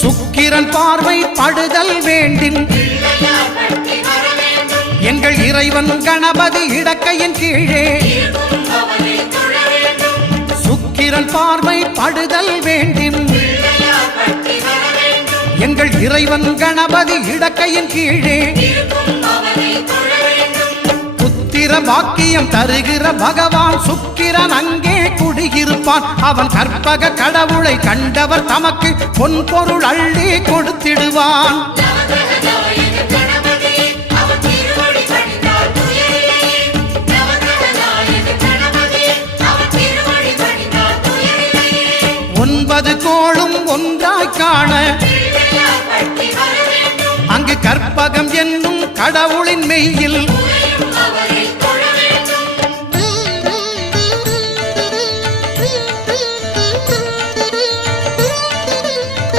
சுக்கிரன் பார்வை படுதல் வேண்டின் எங்கள் இறைவன் கணபதி இடக்கையின் கீழே சுக்கிரன் பார்வை படுதல் வேண்டின் எங்கள் இறைவன் கணபதி இடக்கையின் கீழே புத்திர பாக்கியம் தருகிற பகவான் சுக்கிரன் அங்கே குடியிருப்பான். அவன் கற்பக கடவுளை கண்டவர் தமக்கு பொன் பொருள் அள்ளி கொடுத்திடுவான். ஒன்பது கோளும் ஒன்றாய் காண அங்கு கற்பகம் என்னும் கடவுளின் மெய்யில்